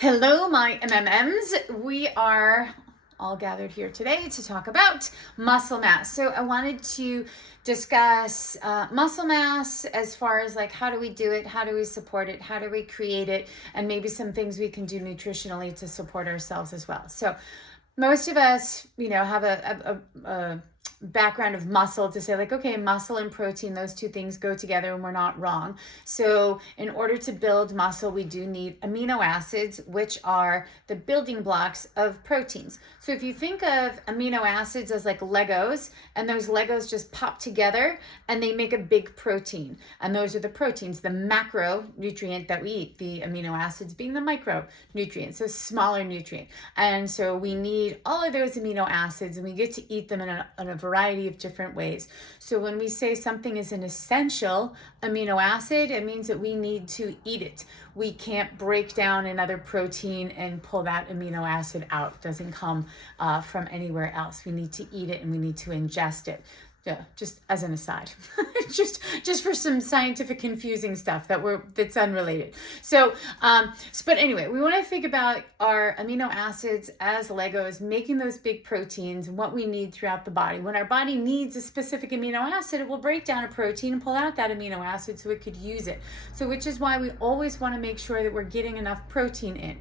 Hello, my MMMs. We are all gathered here today to talk about muscle mass. So I wanted to discuss muscle mass as far as like how do we do it, how do we support it, how do we create it, and maybe some things we can do nutritionally to support ourselves as well. So most of us, have a background of muscle to say like, okay, muscle and protein, those two things go together and we're not wrong. So in order to build muscle, we do need amino acids, which are the building blocks of proteins. So if you think of amino acids as like Legos, and those Legos just pop together and they make a big protein. And those are the proteins, the macronutrient that we eat, the amino acids being the micronutrient, so smaller nutrient. And so we need all of those amino acids and we get to eat them in a variety of different ways. So when we say something is an essential amino acid, it means that we need to eat it. We can't break down another protein and pull that amino acid out. It doesn't come from anywhere else. We need to eat it and we need to ingest it. Yeah, just as an aside, just for some scientific confusing stuff that's unrelated. So, but anyway, we want to think about our amino acids as Legos, making those big proteins and what we need throughout the body. When our body needs a specific amino acid, it will break down a protein and pull out that amino acid so it could use it. So, which is why we always want to make sure that we're getting enough protein in.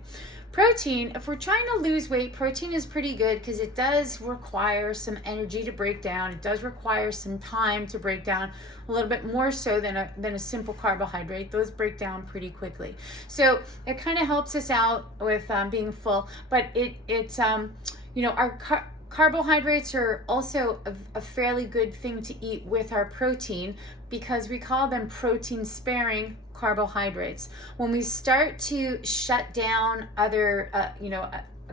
Protein, if we're trying to lose weight, protein is pretty good because it does require some energy to break down. It does require some time to break down, a little bit more so than a simple carbohydrate. Those break down pretty quickly. So it kind of helps us out with being full, but our carbohydrates are also a fairly good thing to eat with our protein because we call them protein sparing carbohydrates. When we start to shut down other,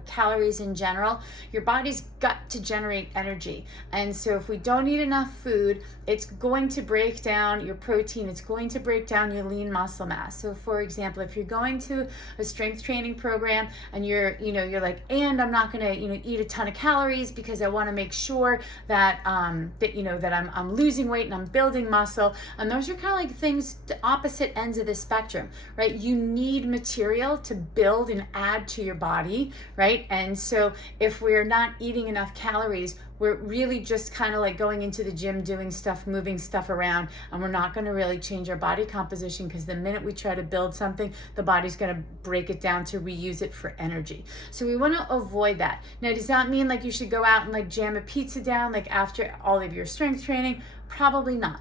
calories in general, your body's got to generate energy. And so if we don't eat enough food, it's going to break down your protein, it's going to break down your lean muscle mass. So for example, if you're going to a strength training program and you're like, and I'm not going to, eat a ton of calories because I want to make sure that I'm losing weight and I'm building muscle. And those are kind of like things, the opposite ends of the spectrum, right? You need material to build and add to your body, right? And so if we're not eating enough calories, we're really just kind of like going into the gym, doing stuff, moving stuff around, and we're not going to really change our body composition because the minute we try to build something, the body's going to break it down to reuse it for energy. So we want to avoid that. Now, does that mean like you should go out and like jam a pizza down like after all of your strength training? Probably not.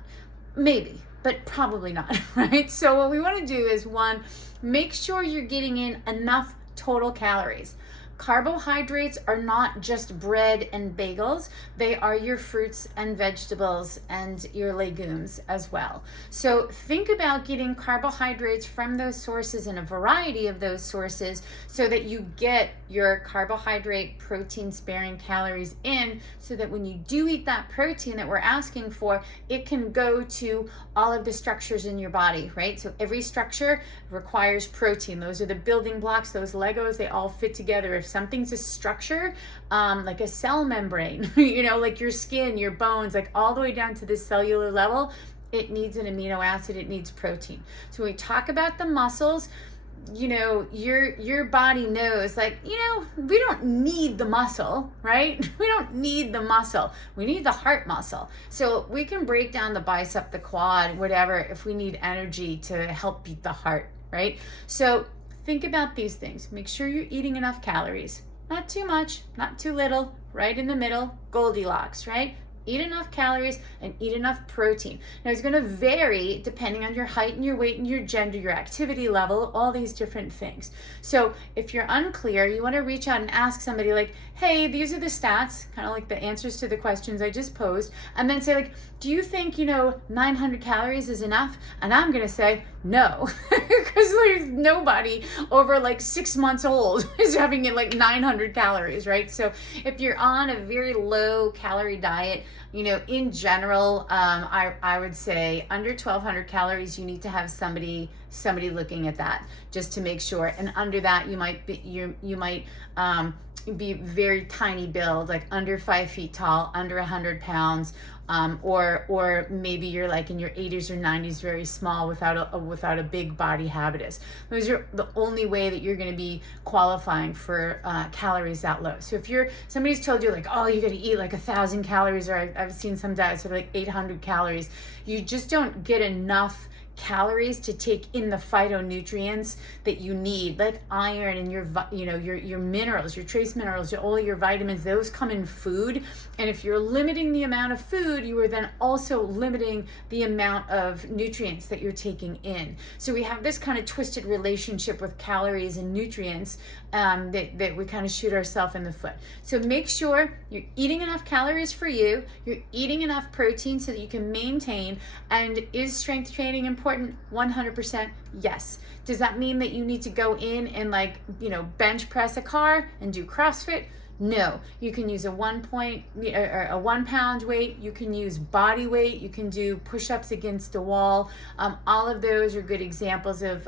Maybe, but probably not, right? So what we want to do is, one, make sure you're getting in enough total calories. Carbohydrates are not just bread and bagels. They are your fruits and vegetables and your legumes as well. So think about getting carbohydrates from those sources and a variety of those sources so that you get your carbohydrate protein sparing calories in, so that when you do eat that protein that we're asking for, it can go to all of the structures in your body, right? So every structure requires protein. Those are the building blocks, those Legos, they all fit together. If something's a structure, like a cell membrane, like your skin, your bones, like all the way down to the cellular level, it needs an amino acid, it needs protein. So when we talk about the muscles, your body knows, like, we don't need the muscle, right? We don't need the muscle. We need the heart muscle. So we can break down the bicep, the quad, whatever, if we need energy to help beat the heart, right? So think about these things. Make sure you're eating enough calories. Not too much, not too little, right in the middle, Goldilocks, right? Eat enough calories and eat enough protein. Now, it's going to vary depending on your height and your weight and your gender, your activity level, all these different things. So if you're unclear, you want to reach out and ask somebody like, hey, these are the stats, kind of like the answers to the questions I just posed, and then say like, do you think, 900 calories is enough? And I'm going to say no, because there's nobody over like 6 months old is having it like 900 calories, right? So if you're on a very low calorie diet, in general, I would say under 1,200 calories, you need to have somebody looking at that just to make sure. And under that, you might be very tiny build, like under 5 feet tall, under 100 pounds, or maybe you're like in your 80s or 90s, very small, without a big body habitus. Those are the only way that you're going to be qualifying for calories that low. So if somebody's told you like, oh, you got to eat like 1,000 calories, or I've seen some diets that are like 800 calories, you just don't get enough calories to take in the phytonutrients that you need, like iron and your minerals, your trace minerals, all your vitamins. Those come in food, and if you're limiting the amount of food, you are then also limiting the amount of nutrients that you're taking in. So we have this kind of twisted relationship with calories and nutrients that we kind of shoot ourselves in the foot. So make sure you're eating enough calories for you, you're eating enough protein so that you can maintain. And is strength training important? 100% yes. Does that mean that you need to go in and bench press a car and do CrossFit? No. You can use a 1 pound weight. You can use body weight. You can do push-ups against a wall. All of those are good examples of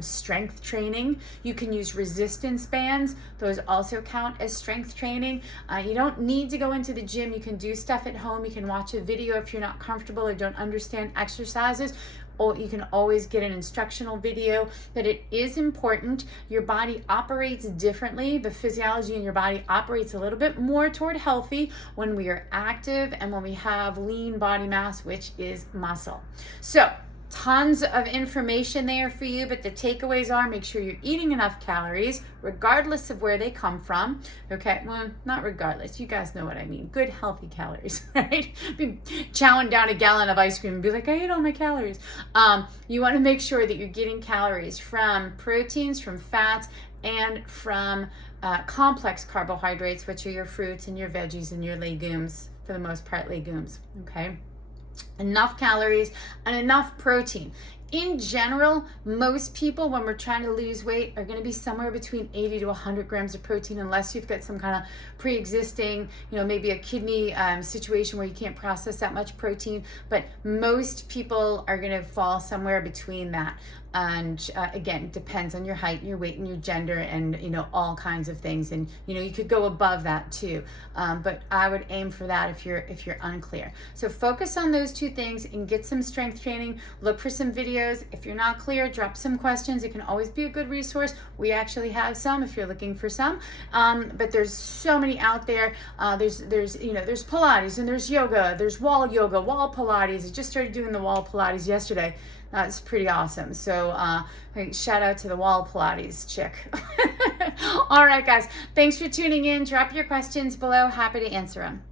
strength training. You can use resistance bands. Those also count as strength training. You don't need to go into the gym. You can do stuff at home. You can watch a video if you're not comfortable or don't understand exercises. Or you can always get an instructional video. But it is important. Your body operates differently. The physiology in your body operates a little bit more toward healthy when we are active and when we have lean body mass, which is muscle. So tons of information there for you, but the takeaways are: make sure you're eating enough calories regardless of where they come from. Okay, well, not regardless, you guys know what I mean. Good healthy calories, right? Be chowing down a gallon of ice cream and be like, I ate all my calories. You want to make sure that you're getting calories from proteins, from fats, and from complex carbohydrates, which are your fruits and your veggies and your legumes, for the most part legumes. Okay, enough calories and enough protein. In general, most people, when we're trying to lose weight, are going to be somewhere between 80 to 100 grams of protein, unless you've got some kind of pre-existing, maybe a kidney situation where you can't process that much protein. But most people are going to fall somewhere between that. And again, it depends on your height, your weight, and your gender, and all kinds of things. And you could go above that too, but I would aim for that if you're unclear. So focus on those two things and get some strength training. Look for some videos. If you're not clear, drop some questions. It can always be a good resource. We actually have some if you're looking for some. But there's so many out there. There's Pilates, and there's yoga. There's wall yoga, wall Pilates. I just started doing the wall Pilates yesterday. That's pretty awesome. So shout out to the wall Pilates chick. All right, guys. Thanks for tuning in. Drop your questions below. Happy to answer them.